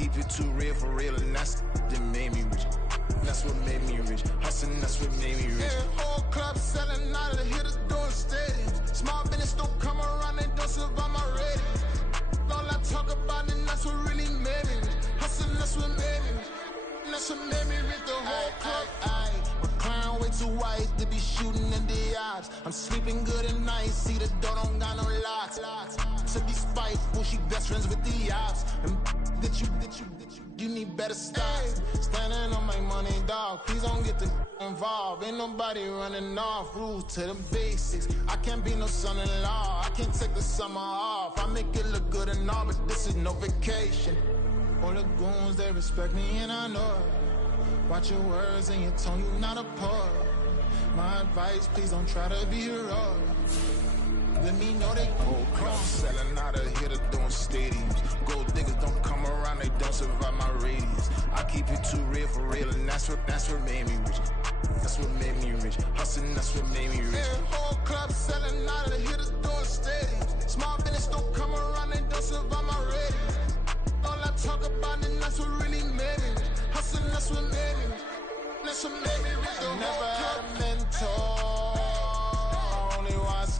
keep it too real for real, and that's that made me rich. That's what made me rich. Hustling, that's what made me rich. Yeah, whole club selling out of the hitters doing stadiums. Small business don't come around, they don't survive my ratings. All I talk about, and that's what really made me rich. Hustling, that's what made me rich. That's what made me rich, the whole club. My crown way too white to be shooting in the odds. I'm sleeping good at night, see the door don't got no locks. To be spiteful, she best friends with the ops. And you need better stocks. Standing on my money, dog. Please don't get the involved. Ain't nobody running off. Rules to the basics. I can't be no son-in-law. I can't take the summer off. I make it look good and all, but this is no vacation. All the goons, they respect me and I know it. Watch your words and your tone, you not a poet. My advice, please don't try to be heroic. Let me know they whole club selling out of here to doing stadiums. Gold diggers don't come around, they don't survive my radius. I keep it too real for real, and that's what made me rich. That's what made me rich. Hustling, that's what made me rich. Yeah, whole club selling out of here to doing stadiums. Small business don't come around, they don't survive my radius. All I talk about, and that's what really made me rich. Hustling, that's what made me rich. That's what made me rich. I never had a mentor.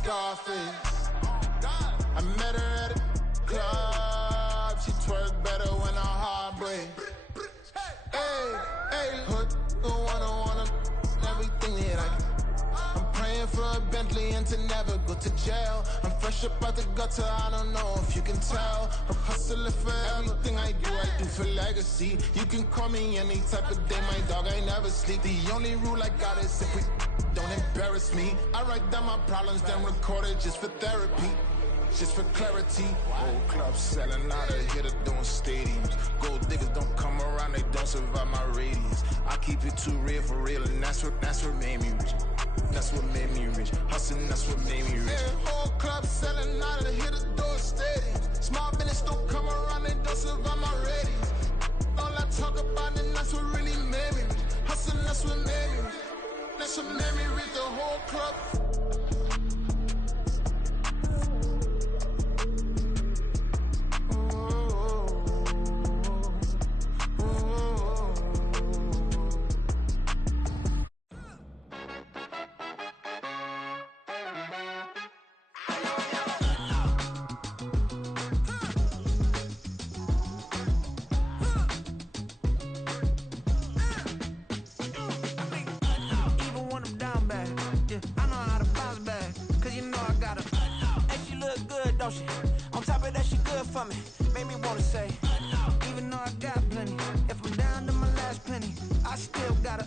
Scarface. I met her at a club. She twerk better when her heart breaks. Hey, hood, wanna everything that I can. I'm praying for a Bentley and to never go to jail. I'm fresh up out the gutter, I don't know if you can tell. I'm hustling for everything I do for legacy. You can call me any type of day, my dog, I never sleep. The only rule I got is if we don't embarrass me. I write down my problems, then record it just for therapy, just for clarity. Whole club selling out of here to doing stadiums. Gold diggers don't come around, they don't survive my radius. I keep it too real for real, and that's what made me rich. That's what made me rich. Hustling, that's what made me rich. Yeah, whole club selling out of here to doing stadiums. Small business don't come around, they don't survive my radius. All I talk about, and that's what really made me rich. Hustling, that's what made me rich. That's what made me read the whole club. On top of that, she good for me. Made me wanna say, even though I got plenty, if I'm down to my last penny, I still gotta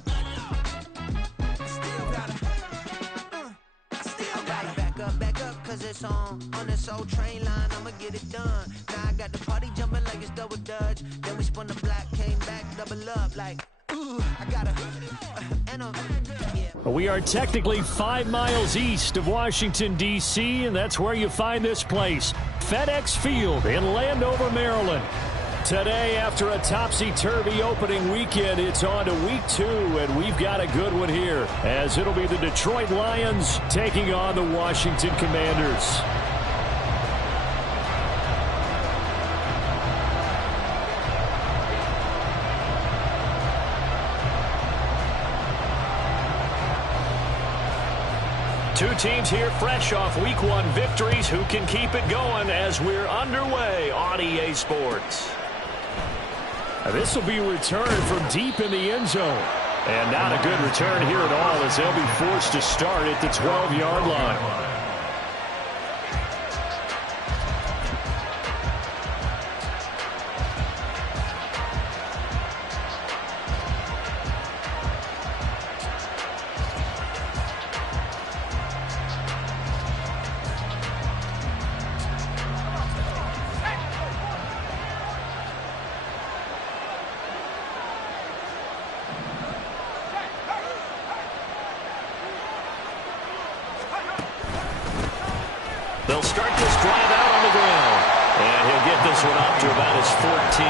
back up, cause it's on this old train line, I'ma get it done. Now I got the party jumping like it's double dutch. Then we spun the block, came back, double up like, ooh, I gotta, We are technically 5 miles east of Washington, D.C., and that's where you find this place, FedEx Field in Landover, Maryland. Today, after a topsy-turvy opening weekend, it's on to week 2, and we've got a good one here, as it'll be the Detroit Lions taking on the Washington Commanders. Two teams here fresh off Week 1 victories. Who can keep it going as we're underway on EA Sports? This will be returned from deep in the end zone. And not a good return here at all, as they'll be forced to start at the 12-yard line. They'll start this drive out on the ground. And he'll get this one up to about his 14.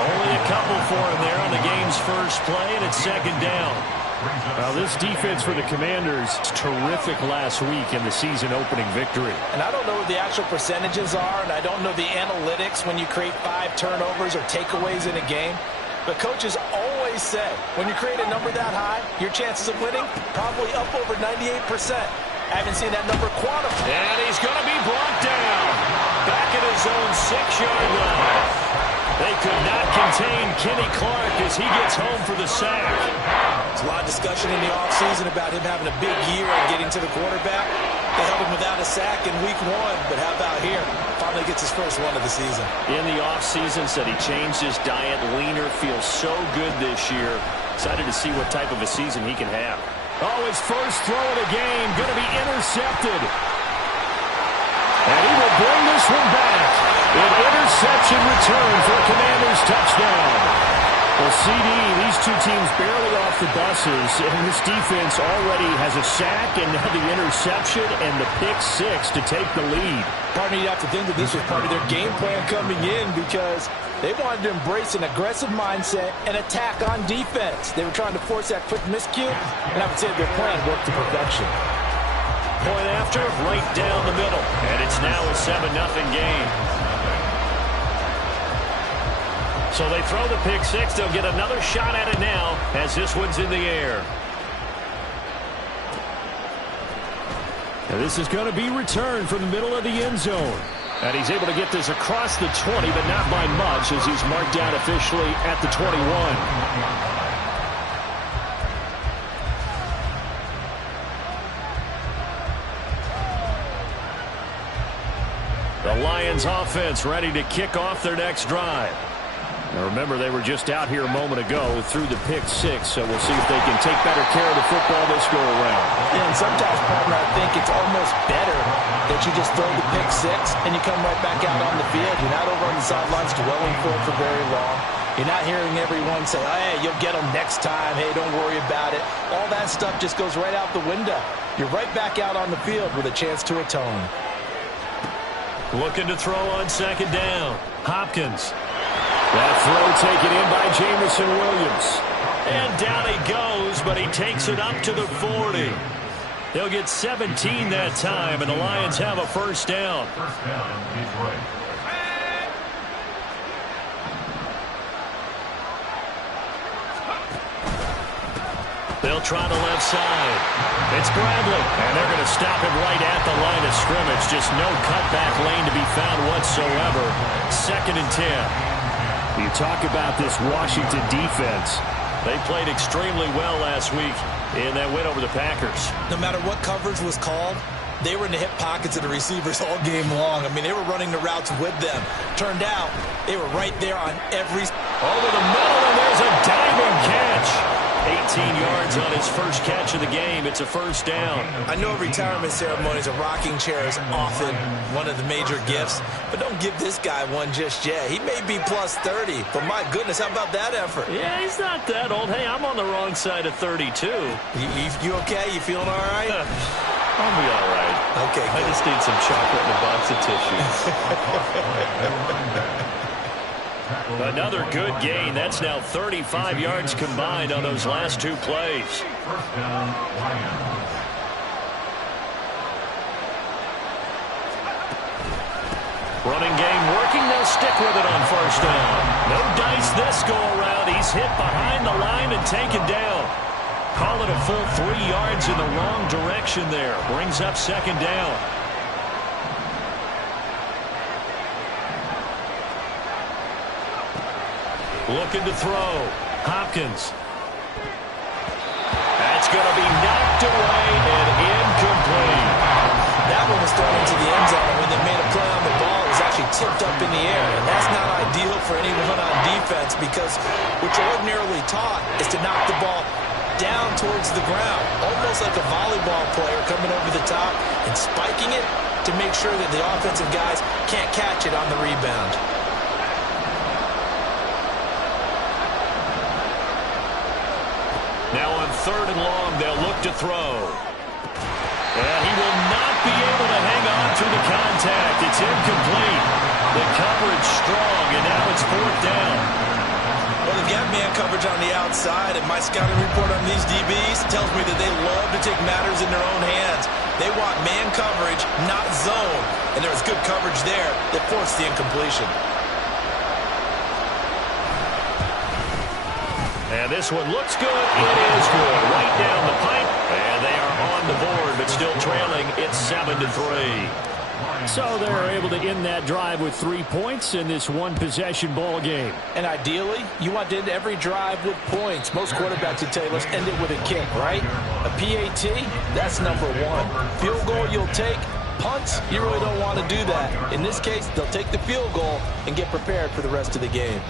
Only a couple for him there on the game's first play, and it's second down. Well, this defense for the Commanders is terrific last week in the season opening victory. And I don't know what the actual percentages are, and I don't know the analytics when you create 5 turnovers or takeaways in a game. But coaches always say, when you create a number that high, your chances of winning probably up over 98%. I haven't seen that number quantified. And he's going to be brought down. Back at his own 6-yard line. They could not contain Kenny Clark as he gets home for the sack. There's a lot of discussion in the offseason about him having a big year and getting to the quarterback. They held him without a sack in week 1, but how about here? Finally gets his first one of the season. In the offseason, said he changed his diet, leaner, feels so good this year. Excited to see what type of a season he can have. Oh, his first throw of the game, going to be intercepted. And he will bring this one back. An interception return for a Commanders touchdown. Well, CD, these two teams barely off the buses, and this defense already has a sack and now the interception and the pick 6 to take the lead. Partner, you have to think that this was part of their game plan coming in because they wanted to embrace an aggressive mindset and attack on defense. They were trying to force that quick miscue, and I would say their plan worked to perfection. Point after, right down the middle, and it's now a 7-0 game. So they throw the pick 6. They'll get another shot at it now as this one's in the air. Now this is going to be returned from the middle of the end zone. And he's able to get this across the 20, but not by much as he's marked down officially at the 21. The Lions offense ready to kick off their next drive. Now remember, they were just out here a moment ago through the pick 6, so we'll see if they can take better care of the football this go around. Yeah, and sometimes, partner, I think it's almost better that you just throw the pick 6 and you come right back out on the field. You're not over on the sidelines dwelling for it for very long. You're not hearing everyone say, oh, hey, you'll get them next time. Hey, don't worry about it. All that stuff just goes right out the window. You're right back out on the field with a chance to atone. Looking to throw on 2nd down. Hopkins. That throw taken in by Jamison Williams. And down he goes, but he takes it up to the 40. They'll get 17 that time, and the Lions have a first down. They'll try the left side. It's Bradley, and they're going to stop him right at the line of scrimmage. Just no cutback lane to be found whatsoever. 2nd and 10. You talk about this Washington defense. They played extremely well last week in that win over the Packers. No matter what coverage was called, they were in the hip pockets of the receivers all game long. I mean, they were running the routes with them. Turned out, they were right there on every... Over the middle, and there's a diving catch. 18 yards on his first catch of the game. It's a first down. I know retirement ceremonies, a rocking chair is often one of the major gifts, but don't give this guy one just yet. He may be plus 30, but my goodness, how about that effort? Yeah, he's not that old. Hey, I'm on the wrong side of 32. You okay? You feeling all right? I'll be all right. Okay, good. I just need some chocolate and a box of tissues. Another good gain. That's now 35 yards combined on those last 2 plays. Running game working. They'll stick with it on first down. No dice this go around. He's hit behind the line and taken down. Call it a full 3 yards in the wrong direction there. Brings up 2nd down. Looking to throw. Hopkins. That's going to be knocked away and incomplete. That one was thrown into the end zone, and when they made a play on the ball, it was actually tipped up in the air. And that's not ideal for anyone on defense because what you're ordinarily taught is to knock the ball down towards the ground, almost like a volleyball player coming over the top and spiking it to make sure that the offensive guys can't catch it on the rebound. Now on 3rd and long, they'll look to throw. And he will not be able to hang on through the contact. It's incomplete. The coverage strong, and now it's 4th down. Well, the gap man coverage on the outside, and my scouting report on these DBs tells me that they love to take matters in their own hands. They want man coverage, not zone, and there was good coverage there that forced the incompletion. And this one looks good. It is good. Right down the pipe. And they are on the board, but still trailing. It's 7-3. So they're able to end that drive with 3 points in this one-possession ball game. And ideally, you want to end every drive with points. Most quarterbacks would tell you, let's end it with a kick, right? A PAT, that's number one. Field goal you'll take. Punts, you really don't want to do that. In this case, they'll take the field goal and get prepared for the rest of the game.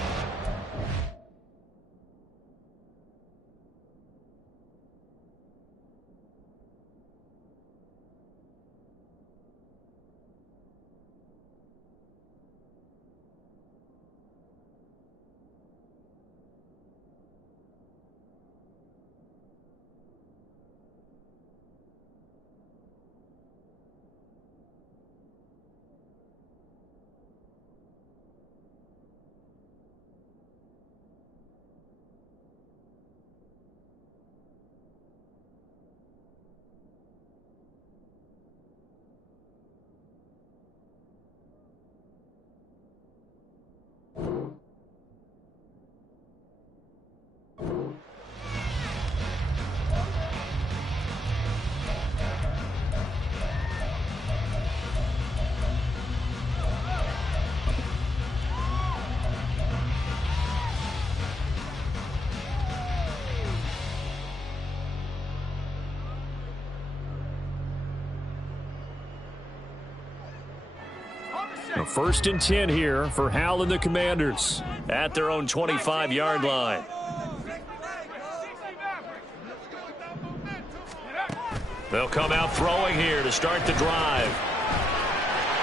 A 1st and 10 here for Hal and the Commanders at their own 25-yard line. They'll come out throwing here to start the drive.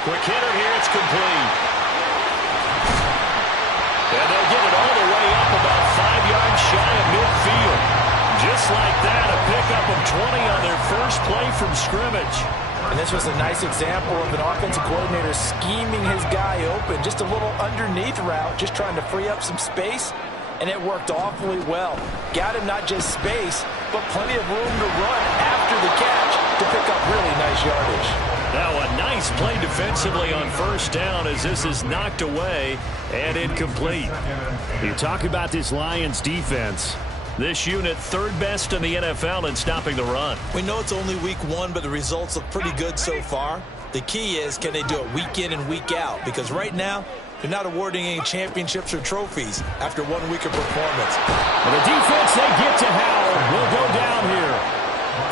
Quick hitter here, it's complete. And they'll get it all the way up about 5 yards shy of midfield. Just like that, a pickup of 20 on their first play from scrimmage. And this was a nice example of an offensive coordinator scheming his guy open. Just a little underneath route, just trying to free up some space, and it worked awfully well. Got him not just space, but plenty of room to run after the catch to pick up really nice yardage. Now a nice play defensively on 1st down as this is knocked away and incomplete. You talk about this Lions defense. This unit 3rd best in the NFL in stopping the run. We know it's only week 1, but the results look pretty good so far. The key is, can they do it week in and week out? Because right now, they're not awarding any championships or trophies after 1 week of performance. And the defense, they get to Howell, will go down here.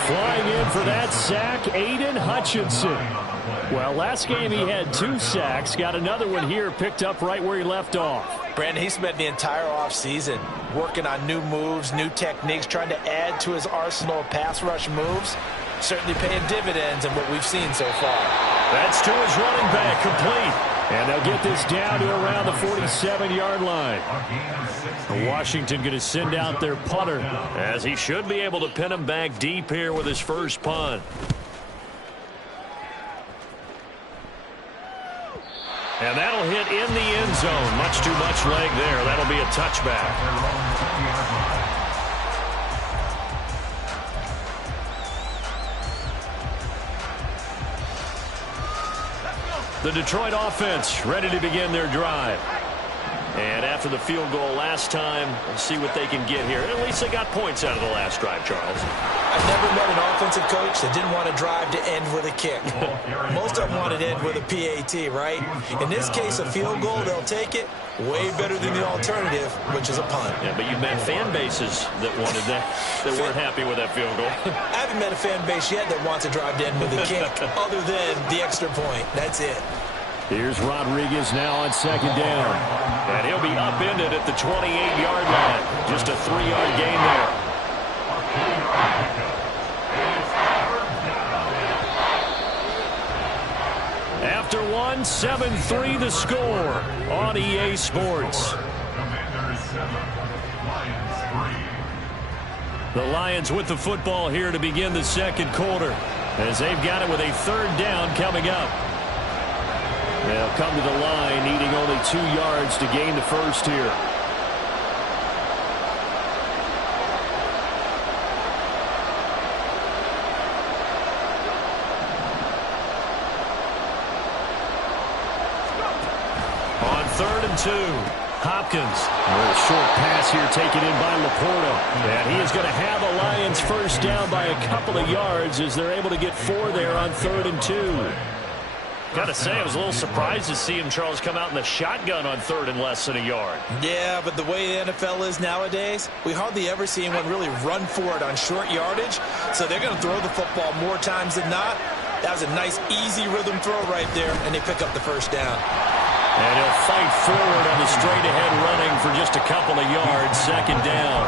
Flying in for that sack, Aiden Hutchinson. Well, last game he had 2 sacks. Got another one here picked up right where he left off. Brandon, he spent the entire offseason working on new moves, new techniques, trying to add to his arsenal of pass rush moves. Certainly paying dividends in what we've seen so far. That's to his running back, complete. And they'll get this down to around the 47-yard line. Washington going to send out their punter, as he should be able to pin him back deep here with his first punt. And that'll hit in the end zone. Much too much leg there. That'll be a touchback. The Detroit offense ready to begin their drive. And after the field goal last time, we'll see what they can get here. At least they got points out of the last drive, Charles. I've never met an offensive coach that didn't want to drive to end with a kick. Most of them wanted to end with a PAT, right? In this case, a field goal, they'll take it. Way better than the alternative, which is a punt. Yeah, but you've met fan bases that wanted that weren't happy with that field goal. I haven't met a fan base yet that wants to drive to end with a kick, other than the extra point. That's it. Here's Rodriguez now on 2nd down. And he'll be upended at the 28-yard line. Just a 3-yard gain there. After 1, 7-3 the score on EA Sports. The Lions with the football here to begin the 2nd quarter, as they've got it with a 3rd down coming up. They'll come to the line, needing only 2 yards to gain the first here. and 2. Hopkins. A short pass here taken in by Laporta. And he is going to have the Lions first down by a couple of yards as they're able to get 4 there on 3rd and 2. Got to say, I was a little surprised to see him, Charles, come out in the shotgun on 3rd and less than a yard. Yeah, but the way the NFL is nowadays, we hardly ever see anyone really run for it on short yardage. So they're going to throw the football more times than not. That was a nice, easy rhythm throw right there, and they pick up the first down. And he'll fight forward on the straight-ahead running for just a couple of yards, 2nd down.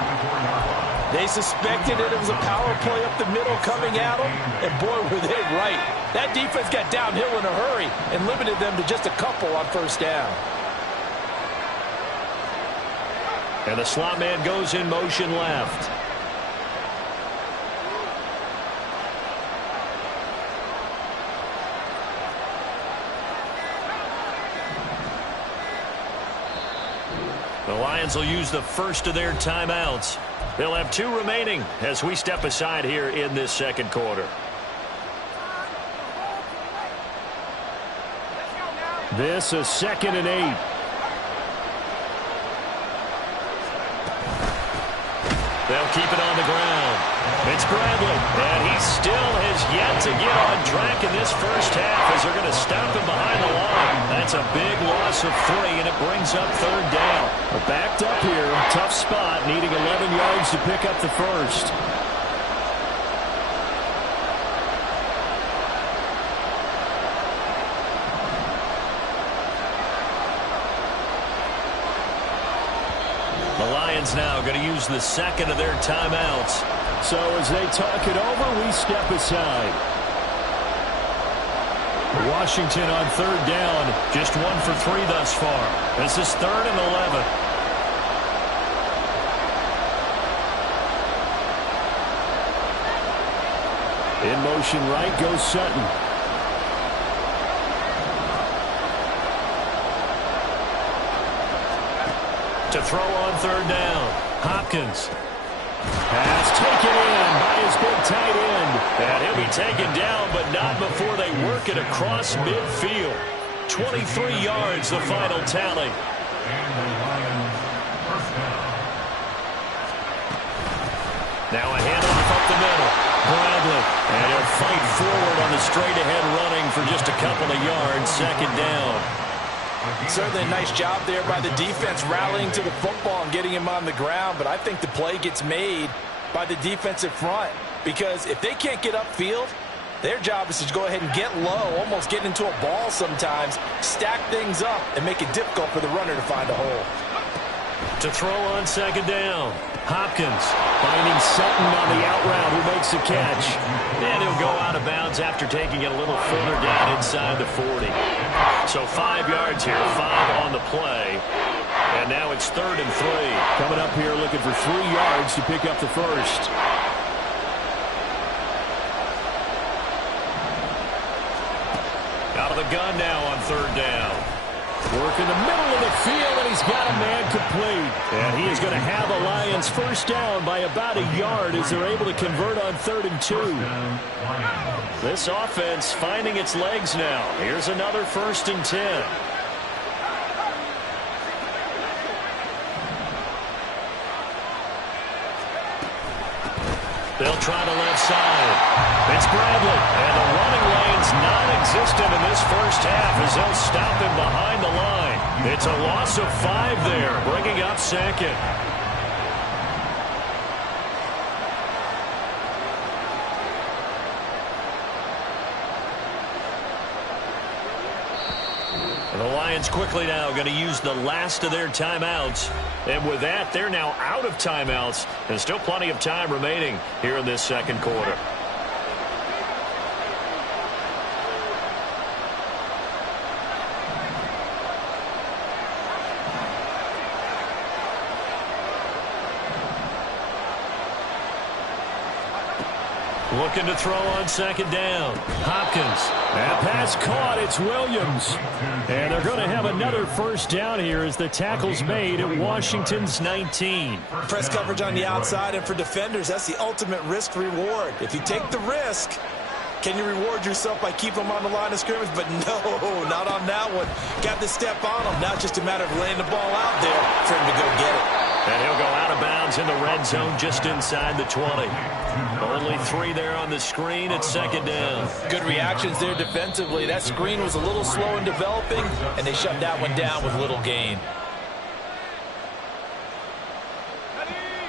They suspected it was a power play up the middle coming at them, and boy, were they right. That defense got downhill in a hurry and limited them to just a couple on 1st down. And the slot man goes in motion left. The Lions will use the first of their timeouts. They'll have 2 remaining as we step aside here in this 2nd quarter. This is 2nd and 8. They'll keep it on the ground. It's Bradley, and he still has yet to get on track in this first half as they're going to stop him behind the line. That's a big loss of 3, and it brings up 3rd down. Backed up here, tough spot, needing 11 yards to pick up the first. The Lions now going to use the 2nd of their timeouts. So as they talk it over, we step aside. Washington on 3rd down, just 1 for 3 thus far. This is 3rd and 11. In motion right goes Sutton. To throw on 3rd down. Hopkins. Pass taken in by his big tight end. And he'll be taken down, but not before they work it across midfield. 23 yards, the final tally. Now a handoff up the middle. Bradley. And he'll fight forward on the straight-ahead running for just a couple of yards. 2nd down. Certainly a nice job there by the defense rallying to the football and getting him on the ground, but I think the play gets made by the defensive front because if they can't get upfield, their job is to go ahead and get low, almost get into a ball sometimes, stack things up, and make it difficult for the runner to find a hole. To throw on 2nd down. Hopkins finding Sutton on the out route who makes the catch. And he'll go out of bounds after taking it a little further down inside the 40. So 5 yards here, 5 on the play. And now it's 3rd and 3. Coming up here looking for 3 yards to pick up the first. Out of the gun now on 3rd down. Work in the middle of the field, and he's got a man complete. And he is going to have the Lions first down by about a yard as they're able to convert on 3rd and 2. This offense finding its legs now. Here's another 1st and 10. They'll try the left side. It's Bradley. And the running lane's non-existent in this first half as they'll stop him behind the line. It's a loss of 5 there, bringing up 2nd. And the Lions quickly now going to use the last of their timeouts. And with that, they're now out of timeouts. And still plenty of time remaining here in this 2nd quarter. Looking to throw on 2nd down. Hopkins. That pass caught. It's Williams. And they're going to have another first down here as the tackle's made at Washington's 19. Press coverage on the outside, and for defenders, that's the ultimate risk reward. If you take the risk, Can you reward yourself by keeping them on the line of scrimmage? But no, not on that one. Got to step on them. Now it's just a matter of laying the ball out there for him to go get it. And he'll go out of bounds in the red zone just inside the 20. Only 3 there on the screen at second down. Good reactions there defensively. That screen was a little slow in developing, and they shut that one down with little gain.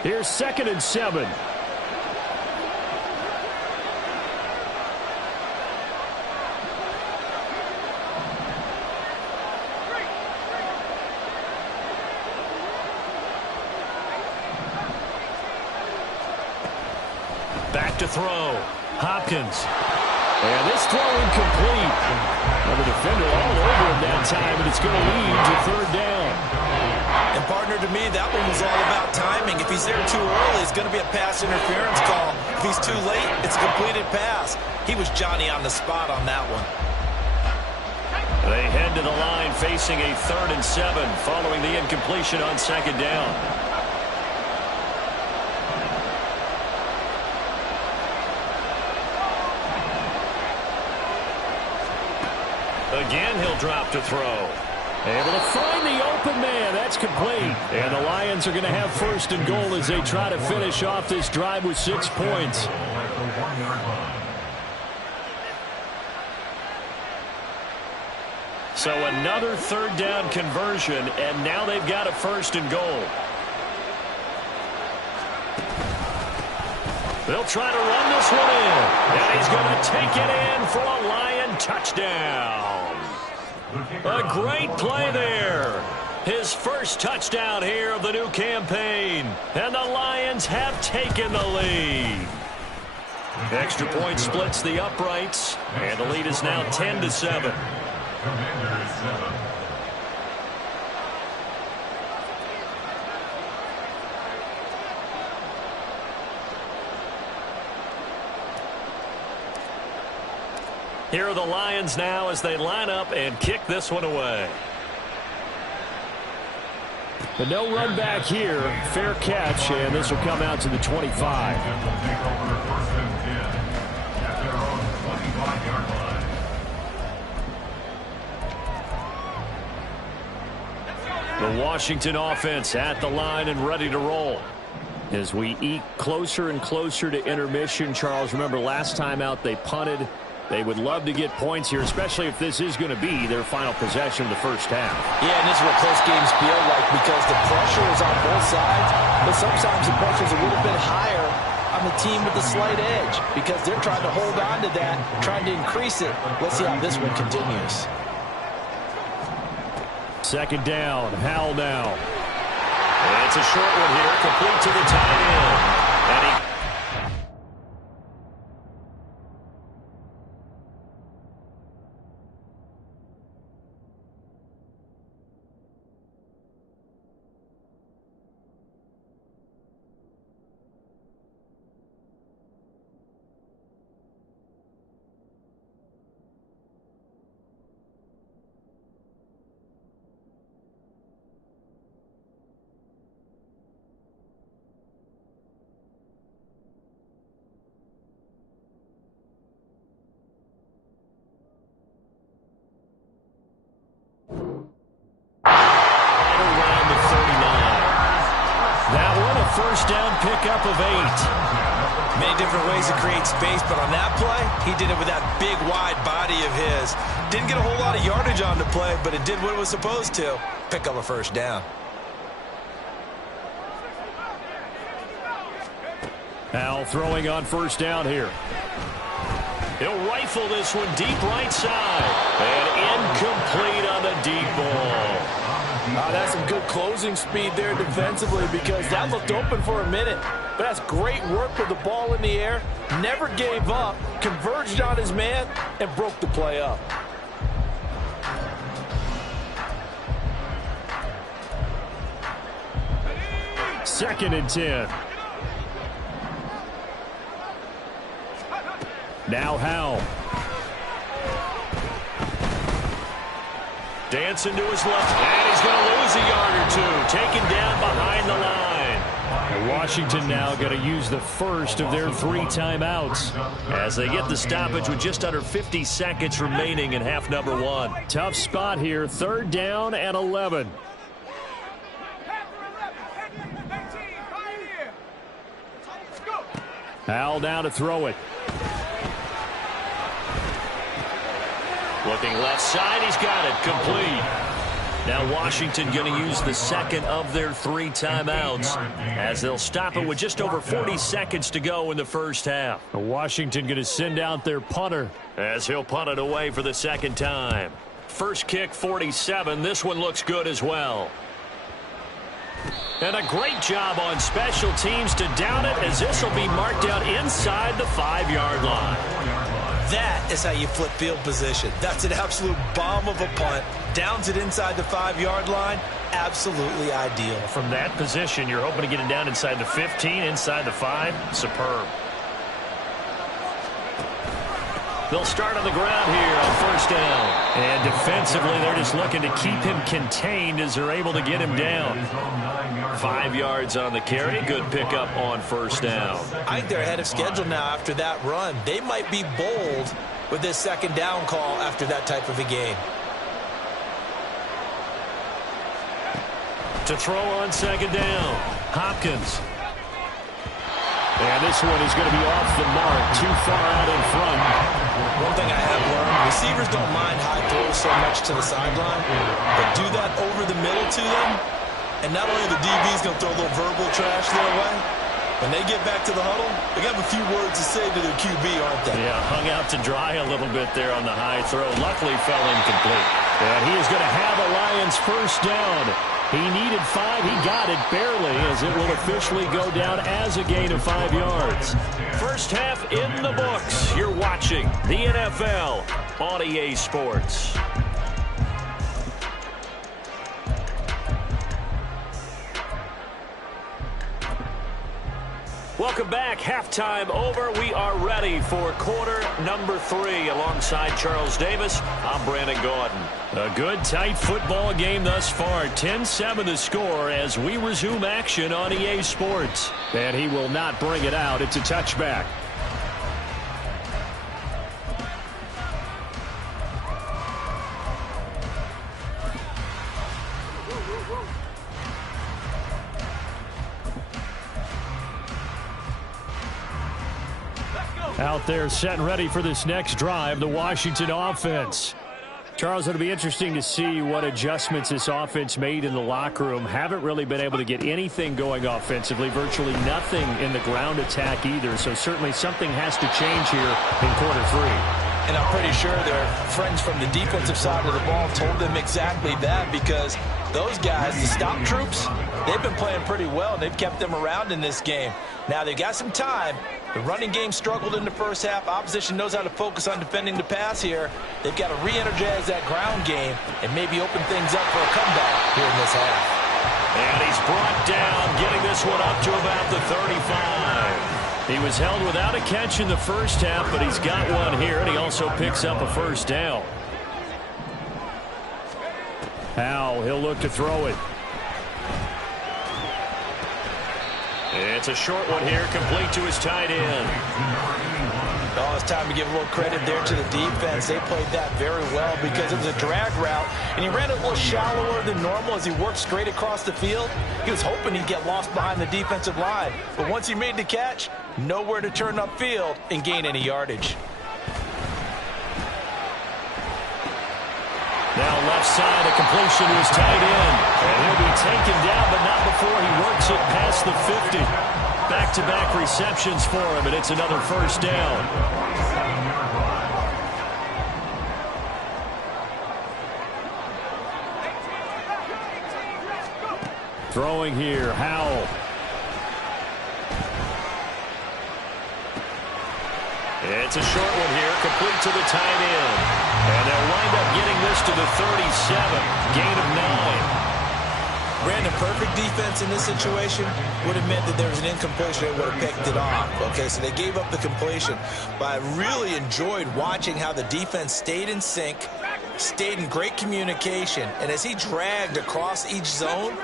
Here's 2nd and 7. Back to throw. Hopkins. And this throw incomplete. Well, the defender all over him that time, and it's going to lead to 3rd down. And partner, to me, that one was all about timing. If he's there too early, it's going to be a pass interference call. If he's too late, it's a completed pass. He was Johnny on the spot on that one. They head to the line facing a 3rd and 7 following the incompletion on 2nd down. Again, he'll drop to throw. Able to find the open man. That's complete. And the Lions are going to have 1st and goal as they try to finish off this drive with 6 points. So another 3rd down conversion, and now they've got a 1st and goal. They'll try to run this one in. And he's going to take it in for a Lion touchdown. A great play there. His first touchdown here of the new campaign. And the Lions have taken the lead. Extra point splits the uprights. And the lead is now 10-7. Here are the Lions now as they line up and kick this one away. But no run back here. Fair catch, and this will come out to the 25. The Washington offense at the line and ready to roll. As we eke closer and closer to intermission, Charles, remember last time out they punted. They would love to get points here, especially if this is going to be their final possession of the first half. Yeah, and this is what close games feel like because the pressure is on both sides, but sometimes the pressure is a little bit higher on the team with the slight edge because they're trying to hold on to that, trying to increase it. Let's see how this one continues. 2nd down, Howell now. And it's a short one here, complete to the tight end. And he first down pickup of 8. Many different ways to create space, but on that play, he did it with that big, wide body of his. Didn't get a whole lot of yardage on the play, but it did what it was supposed to. Pick up a first down. Howell throwing on first down here. He'll rifle this one deep right side. And incomplete on the deep ball. That's some good closing speed there defensively because that looked open for a minute. But that's great work with the ball in the air. Never gave up, converged on his man, and broke the play up. Second and 10. Now Howell. Dancing to his left, and he's going to lose a yard or two. Taken down behind the line. And Washington now going to use the first of their 3 timeouts as they get the stoppage with just under 50 seconds remaining in half number 1. Tough spot here, 3rd down and 11. Howell now to throw it. Looking left side, he's got it, complete. Now Washington going to use the second of their 3 timeouts as they'll stop it with just over 40 seconds to go in the first half. Washington going to send out their punter as he'll punt it away for the second time. First kick 47. This one looks good as well. And a great job on special teams to down it as this will be marked out inside the 5-yard line. That is how you flip field position. That's an absolute bomb of a punt. Downs it inside the 5-yard line. Absolutely ideal. From that position, you're hoping to get it down inside the 15, inside the 5. Superb. They'll start on the ground here on first down. And defensively, they're just looking to keep him contained as they're able to get him down. 5 yards on the carry. Good pickup on first down. I think they're ahead of schedule now after that run. They might be bold with this second down call after that type of a game. To throw on second down, Hopkins. And this one is going to be off the mark, too far out in front. One thing I have learned, receivers don't mind high throws so much to the sideline, but do that over the middle to them, and not only the DB's going to throw a little verbal trash their way, when they get back to the huddle, they have a few words to say to their QB, aren't they? Yeah, hung out to dry a little bit there on the high throw. Luckily fell incomplete. And he is going to have a Lions first down. He needed 5. He got it barely as it will officially go down as a gain of 5 yards. First half in the books. You're watching the NFL on EA Sports. Welcome back. Halftime over. We are ready for quarter number 3. Alongside Charles Davis, I'm Brandon Gotw. A good, tight football game thus far. 10-7 the score as we resume action on EA Sports. And he will not bring it out. It's a touchback. Out there set and ready for this next drive, the Washington offense. Charles, it'll be interesting to see what adjustments this offense made in the locker room. Haven't really been able to get anything going offensively, virtually nothing in the ground attack either. So certainly something has to change here in quarter 3. And I'm pretty sure their friends from the defensive side of the ball told them exactly that, because those guys, the stop troops, they've been playing pretty well. They've kept them around in this game. Now they've got some time. The running game struggled in the first half. Opposition knows how to focus on defending the pass here. They've got to re-energize that ground game and maybe open things up for a comeback here in this half. And he's brought down, getting this one up to about the 35. He was held without a catch in the first half, but he's got one here, and he also picks up a first down. Howell, he'll look to throw it. It's a short one here, complete to his tight end. Oh, it's time to give a little credit there to the defense. They played that very well because it was a drag route, and he ran it a little shallower than normal as he worked straight across the field. He was hoping he'd get lost behind the defensive line, but once he made the catch, nowhere to turn upfield and gain any yardage. Now left side, a completion to his tight end. And he'll be taken down, but not before he works it past the 50. Back-to-back receptions for him, and it's another first down. Throwing here, Howell. It's a short one here, complete to the tight end. And they'll wind up getting this to the 37, gain of 9. Brandon, perfect defense in this situation would have meant that there was an incompletion. They would have picked it off. Okay, so they gave up the completion. But I really enjoyed watching how the defense stayed in sync, stayed in great communication. And as he dragged across each zone,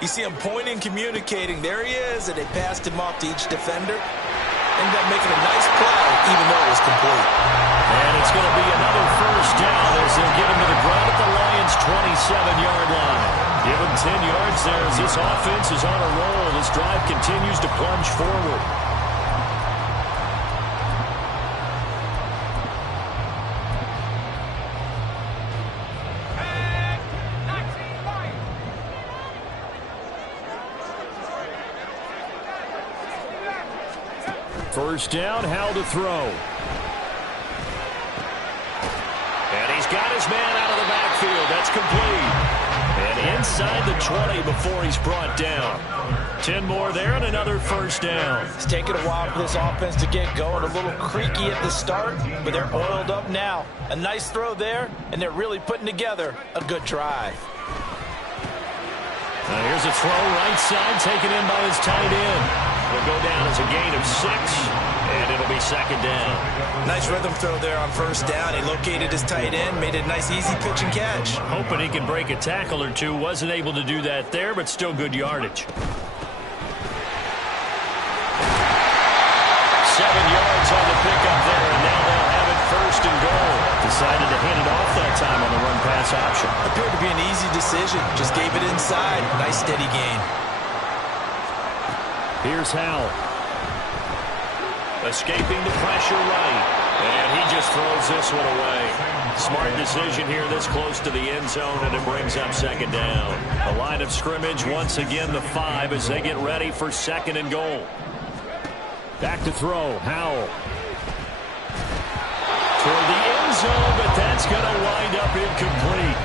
You see him pointing, communicating. There he is, and they passed him off to each defender. Ended up making a nice play, even though it was complete. And it's going to be another first down as they'll get him to the ground at the Lions' 27-yard line. Give him 10 yards there as this offense is on a roll. This drive continues to plunge forward. First down, Howell to throw. And he's got his man out of the backfield. That's complete. And inside the 20 before he's brought down. 10 more there and another first down. It's taken a while for this offense to get going. A little creaky at the start, but they're oiled up now. A nice throw there, and they're really putting together a good drive. Now here's a throw right side taken in by his tight end. It'll go down as a gain of 6, and it'll be second down. Nice rhythm throw there on first down. He located his tight end, made it a nice, easy pitch and catch. Hoping he can break a tackle or two. Wasn't able to do that there, but still good yardage. 7 yards on the pickup there, and now they'll have it first and goal. Decided to hand it off that time on the run-pass option. Appeared to be an easy decision. Just gave it inside. Nice, steady gain. Here's Howell. Escaping the pressure right. And he just throws this one away. Smart decision here this close to the end zone, and it brings up second down. The line of scrimmage once again the 5 as they get ready for second and goal. Back to throw. Howell. Toward the end zone, but that's going to wind up incomplete.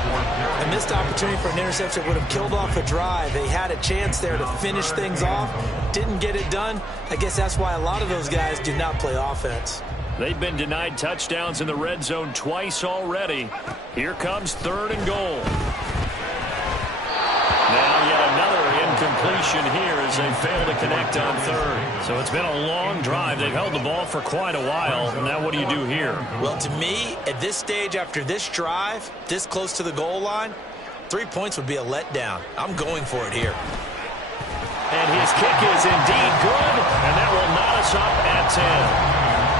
A missed opportunity for an interception would have killed off a drive. They had a chance there to finish things off. Didn't get it done. I guess that's why a lot of those guys do not play offense. They've been denied touchdowns in the red zone twice already. Here comes third and goal. Now yet another incompletion here as they fail to connect on third. So it's been a long drive. They've held the ball for quite a while. Now what do you do here? Well, to me, at this stage after this drive, this close to the goal line, 3 points would be a letdown. I'm going for it here. And his kick is indeed good, and that will knot us up at 10.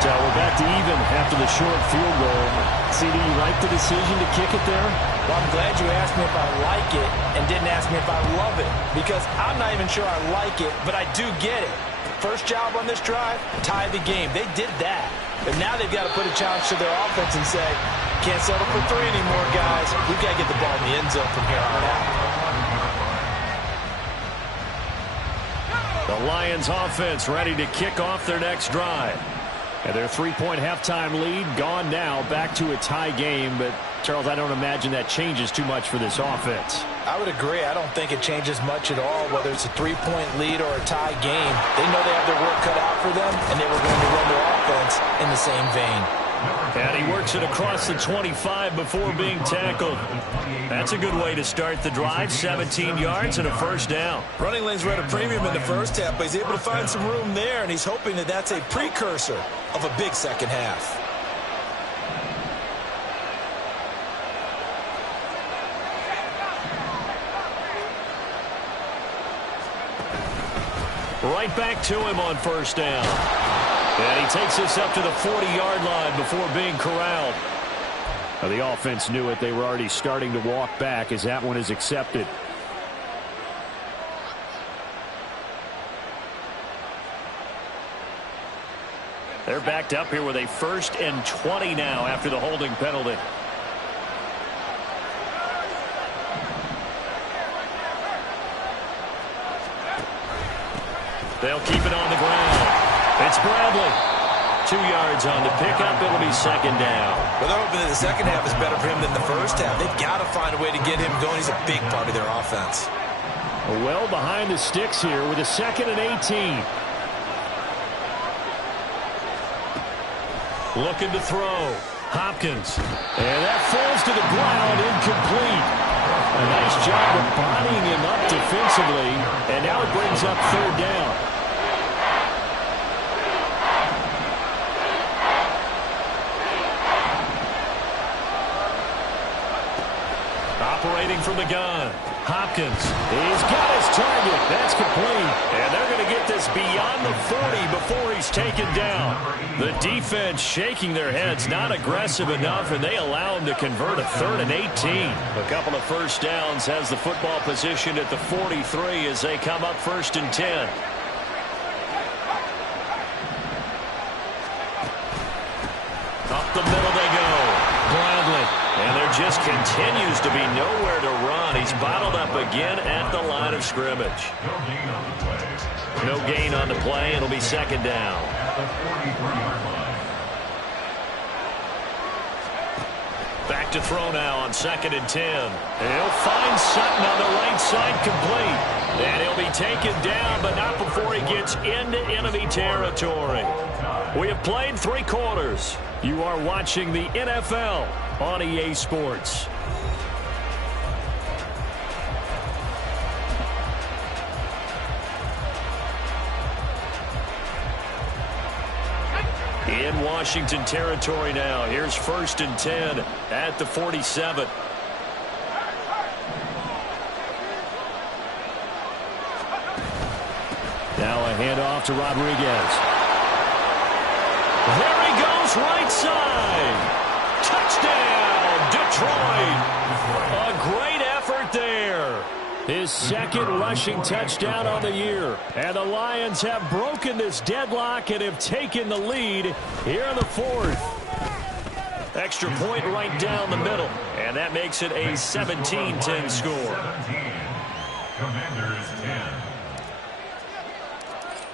So we're back to even after the short field goal. CD, you like the decision to kick it there? Well, I'm glad you asked me if I like it and didn't ask me if I love it, because I'm not even sure I like it, but I do get it. First job on this drive, tie the game. They did that. But now they've got to put a challenge to their offense and say, can't settle for 3 anymore, guys. We've got to get the ball in the end zone from here on out. The Lions offense ready to kick off their next drive. And their 3-point halftime lead gone now, back to a tie game. But, Charles, I don't imagine that changes too much for this offense. I would agree. I don't think it changes much at all, whether it's a 3-point lead or a tie game. They know they have their work cut out for them, and they were going to run their offense in the same vein. And he works it across the 25 before being tackled. That's a good way to start the drive. 17 yards and a first down. Running lanes were at a premium in the first half, but he's able to find some room there, and he's hoping that that's a precursor of a big second half. Right back to him on first down. And he takes us up to the 40-yard line before being corralled. Now, the offense knew it. They were already starting to walk back as that one is accepted. They're backed up here with a 1st and 20 now after the holding penalty. They'll keep it on the ground. It's Bradley. 2 yards on the pickup. It'll be second down. Well, they're hoping that the second half is better for him than the first half. They've got to find a way to get him going. He's a big part of their offense. Well behind the sticks here with a 2nd and 18. Looking to throw. Hopkins. And that falls to the ground, incomplete. A nice job of bodying him up defensively. And now it brings up third down. Operating from the gun. Hopkins, he's got his target. That's complete. And they're going to get this beyond the 40 before he's taken down. The defense shaking their heads, not aggressive enough, and they allow him to convert a 3rd and 18. A couple of first downs, has the football position at the 43 as they come up 1st and 10. Up the middle they go. Bradley. And there just continues to be nowhere to run. He's bottled up again at the line of scrimmage. No gain on the play. It'll be 2nd down. Back to throw now on 2nd and 10. He'll find Sutton on the right side, complete. And he'll be taken down, but not before he gets into enemy territory. We have played 3 quarters. You are watching the NFL on EA Sports. In Washington territory now. Here's 1st and 10 at the 47. Now a handoff to Rodriguez. There he goes, right side. Touchdown, Detroit. A great effort there. His 2nd rushing touchdown on the year. And the Lions have broken this deadlock and have taken the lead here in the 4th. Extra point right down the middle. And that makes it a 17-10 score. Commanders 10.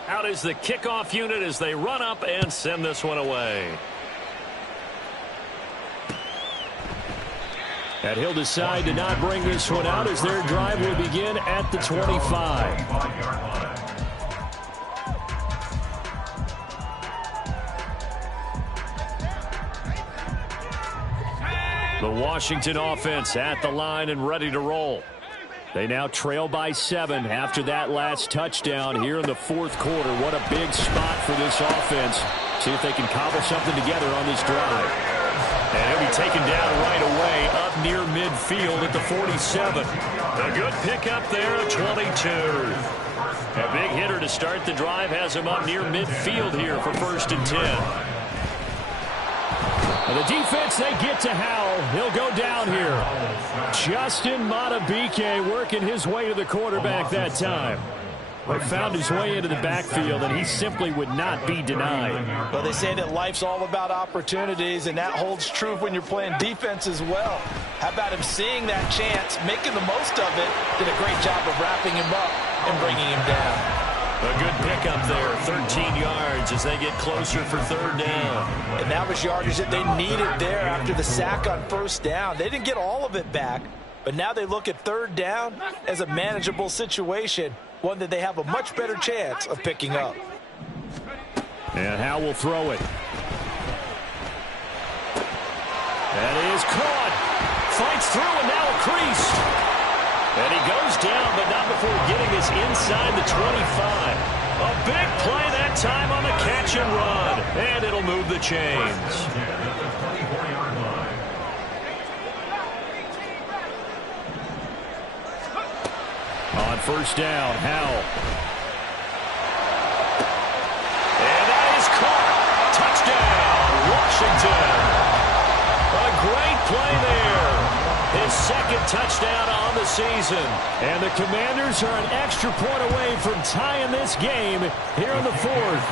Out is the kickoff unit as they run up and send this one away. And he'll decide to not bring this one out as their drive will begin at the 25. The Washington offense at the line and ready to roll. They now trail by 7 after that last touchdown here in the 4th quarter. What a big spot for this offense. See if they can cobble something together on this drive. And he'll be taken down right away up near midfield at the 47. A good pickup there at 22. A big hitter to start the drive has him up near midfield here for 1st and 10. And the defense, they get to Howell. He'll go down here. Justin Madubuike working his way to the quarterback that time. But found his way into the backfield, and he simply would not be denied. Well, they say that life's all about opportunities, and that holds true when you're playing defense as well. How about him seeing that chance, making the most of it, did a great job of wrapping him up and bringing him down. A good pickup there, 13 yards as they get closer for 3rd down. And that was yardage that they needed there after the sack on 1st down. They didn't get all of it back, but now they look at 3rd down as a manageable situation, one that they have a much better chance of picking up. And Howell will throw it. That is caught. Fights through and now a crease. And he goes down, but not before getting this inside the 25. A big play that time on the catch and run. And it'll move the chains. On 1st down, Howell. And that is caught. Touchdown, Washington. A great play there. His 2nd touchdown on the season. And the Commanders are an extra point away from tying this game here in the 4th.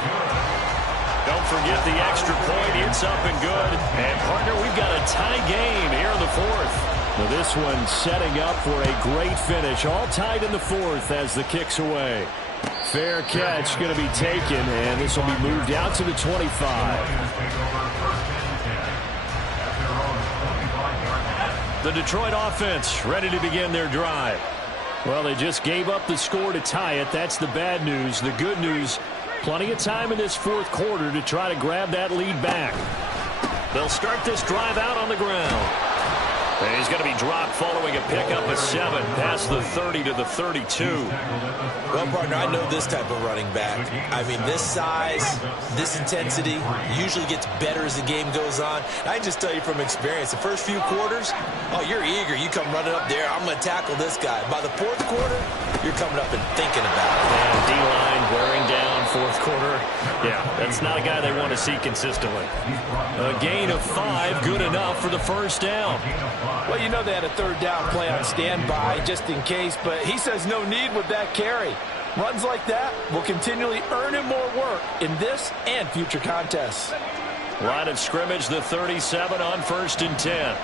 Don't forget the extra point. It's up and good. And, partner, we've got a tie game here in the 4th. Well, this one setting up for a great finish. All tied in the 4th as the kick's away. Fair catch going to be taken, and this will be moved out to the 25. The Detroit offense ready to begin their drive. Well, they just gave up the score to tie it. That's the bad news. The good news, plenty of time in this 4th quarter to try to grab that lead back. They'll start this drive out on the ground. And he's going to be dropped following a pickup of 7 past the 30 to the 32. Well, partner, I know this type of running back. I mean, this size, this intensity usually gets better as the game goes on. I can just tell you from experience, the first few quarters, oh, you're eager. You come running up there, I'm going to tackle this guy. By the fourth quarter, you're coming up and thinking about it. And D-line wearing down fourth quarter. Yeah, that's not a guy they want to see consistently. A gain of 5, good enough for the first down. Well, you know they had a third down play on standby just in case, but he says no need with that carry. Runs like that will continually earn him more work in this and future contests. Line of scrimmage, the 37 on 1st and 10.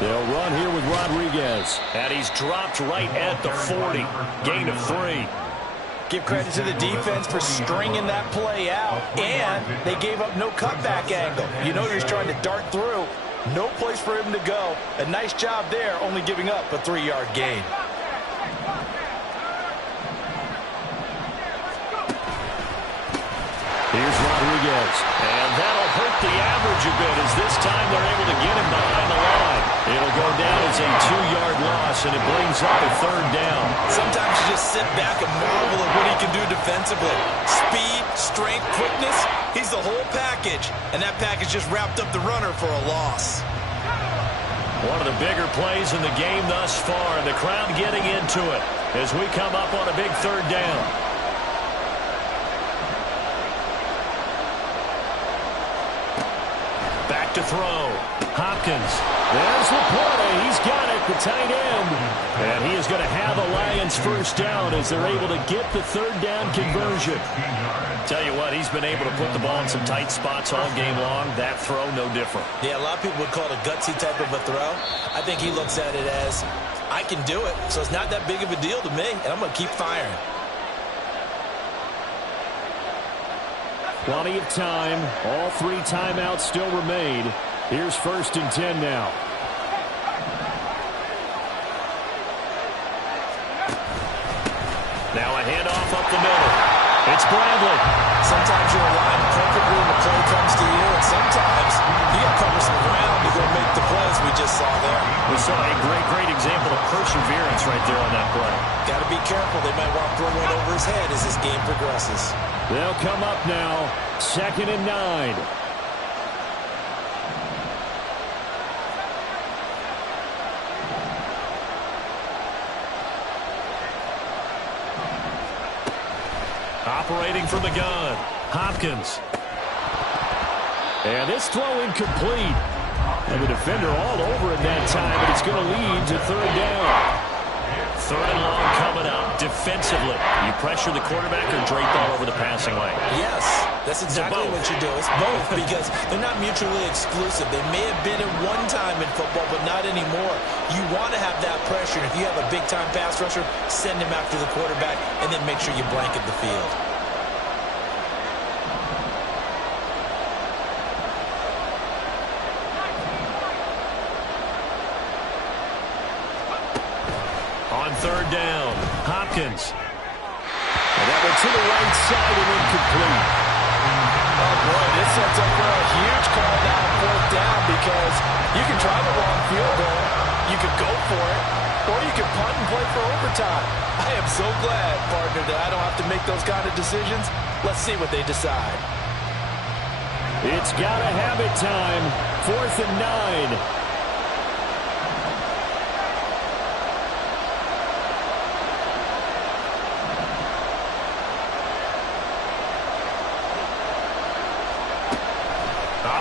They'll run here with Rodriguez. And he's dropped right at the 40. Gain of 3. Give credit to the defense for stringing that play out, and they gave up no cutback angle. You know he was trying to dart through. No place for him to go. A nice job there, only giving up a 3-yard gain. Here's Rodriguez. And that'll hurt the average a bit as this time they're able to get him behind the line. It'll go down as a 2-yard loss, and it brings up a 3rd down. Sometimes you just sit back and marvel at what he can do defensively. Speed, strength, quickness, he's the whole package. And that package just wrapped up the runner for a loss. One of the bigger plays in the game thus far, and the crowd getting into it as we come up on a big 3rd down. Back to throw. Hopkins. There's the play. He's got it, the tight end. And he is going to have a Lions first down as they're able to get the 3rd down conversion. Tell you what, he's been able to put the ball in some tight spots all game long. That throw, no different. Yeah, a lot of people would call it a gutsy type of a throw. I think he looks at it as, I can do it, so it's not that big of a deal to me, and I'm going to keep firing. Plenty of time. All 3 timeouts still remain. Here's 1st and 10 now. Now a handoff up the middle. It's Bradley. Sometimes you're aligned perfectly when the play comes to you, and sometimes you got to cover some ground to go make the plays we just saw there. We saw a great example of perseverance right there on that play. Got to be careful. They might want to throw one over his head as this game progresses. They'll come up now. 2nd and 9. Operating from the gun, Hopkins. And this throw incomplete. And the defender all over it that time, but it's going to lead to 3rd down. 3rd and long coming up. Defensively, you pressure the quarterback or drape all over the passing lane? Yes, that's exactly what you do. It's both because they're not mutually exclusive. They may have been at one time in football, but not anymore. You want to have that pressure. If you have a big-time pass rusher, send him after the quarterback, and then make sure you blanket the field. On 3rd down, Hopkins. And that went to the right side and incomplete. Oh, boy, this sets up for a huge call down 4th down because you can try the long field goal, you could go for it, or you could punt and play for overtime. I am so glad, partner, that I don't have to make those kind of decisions. Let's see what they decide. It's got to have it time. 4th and 9.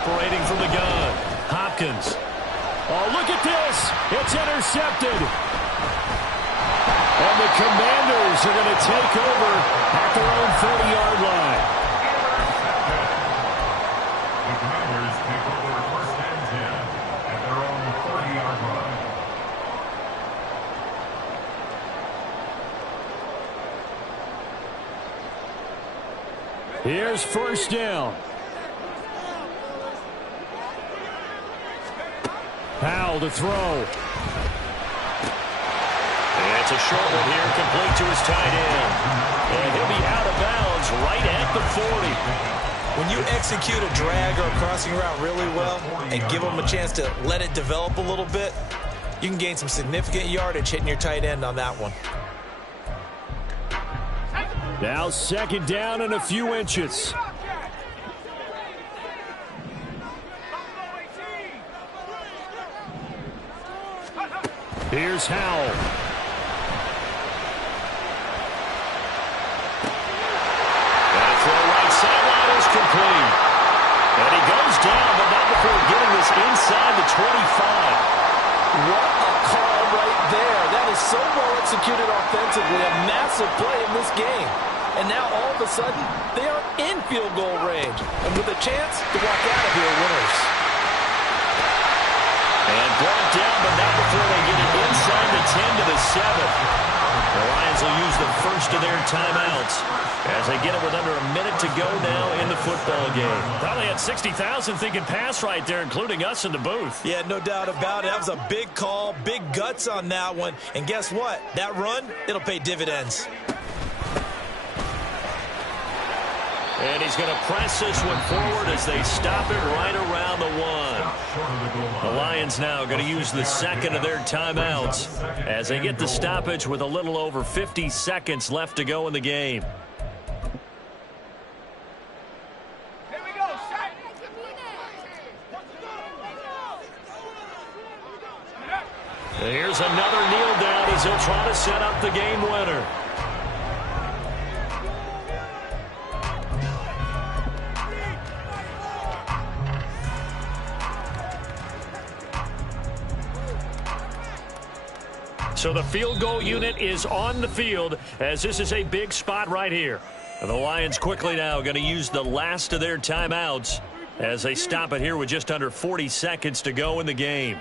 Operating from the gun, Hopkins. Oh, look at this. It's intercepted. And the Commanders are going to take over at their own 30-yard line. The Commanders take over 1st and 10 at their own 30-yard line. Here's 1st down. Powell to throw. It's It's a short one here, complete to his tight end. And he'll be out of bounds right at the 40. When you execute a drag or a crossing route really well and give them a chance to let it develop a little bit, you can gain some significant yardage hitting your tight end on that one. Now 2nd down and a few inches. Here's Howell. And a throw right sideline is complete. And he goes down, but not before getting this inside the 25. What a call right there. That is so well executed offensively. A massive play in this game. And now all of a sudden, they are in field goal range. And with a chance to walk out of here winners. And brought down, but not before they get it inside the 10 to the 7. The Lions will use the first of their timeouts as they get it with under a minute to go now in the football game. Probably had 60,000 thinking pass right there, including us in the booth. Yeah, no doubt about it. That was a big call, big guts on that one. And guess what? That run, it'll pay dividends. And he's going to press this one forward as they stop it right around the 1. The Lions now going to use the second of their timeouts as they get the stoppage with a little over 50 seconds left to go in the game. Here's another kneel down as he'll try to set up the game winner. So the field goal unit is on the field as this is a big spot right here. The Lions quickly now going to use the last of their timeouts as they stop it here with just under 40 seconds to go in the game.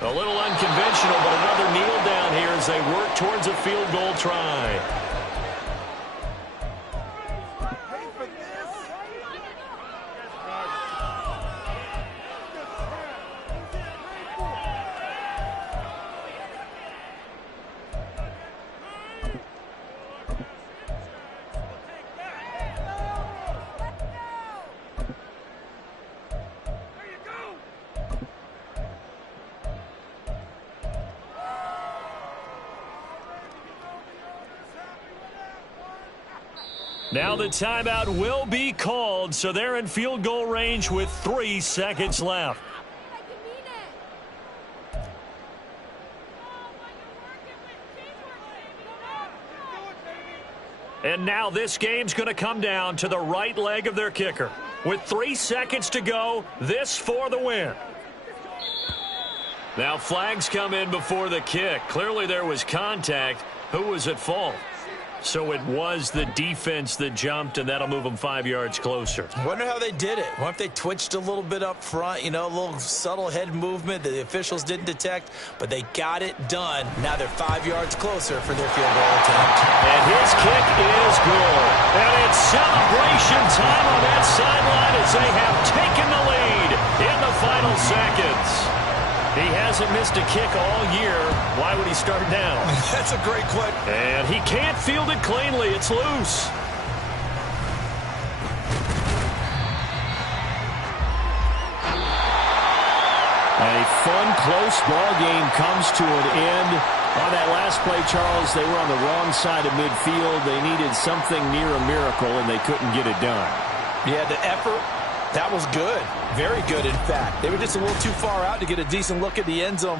A little unconventional, but another kneel down here as they work towards a field goal try. Now the timeout will be called, so they're in field goal range with 3 seconds left. And now this game's going to come down to the right leg of their kicker. With 3 seconds to go, this for the win. Now flags come in before the kick. Clearly there was contact. Who was at fault? So it was the defense that jumped, and that'll move them 5 yards closer. I wonder how they did it. I wonder if they twitched a little bit up front, you know, a little subtle head movement that the officials didn't detect, but they got it done. Now they're 5 yards closer for their field goal attempt. And his kick is good. And it's celebration time on that sideline as they have taken the lead in the final seconds. He hasn't missed a kick all year. Why would he start now? That's a great question. And he can't field it cleanly. It's loose. A fun, close ball game comes to an end. On that last play, Charles, they were on the wrong side of midfield. They needed something near a miracle, and they couldn't get it done. Yeah, the effort, that was good. Very good, in fact. They were just a little too far out to get a decent look at the end zone.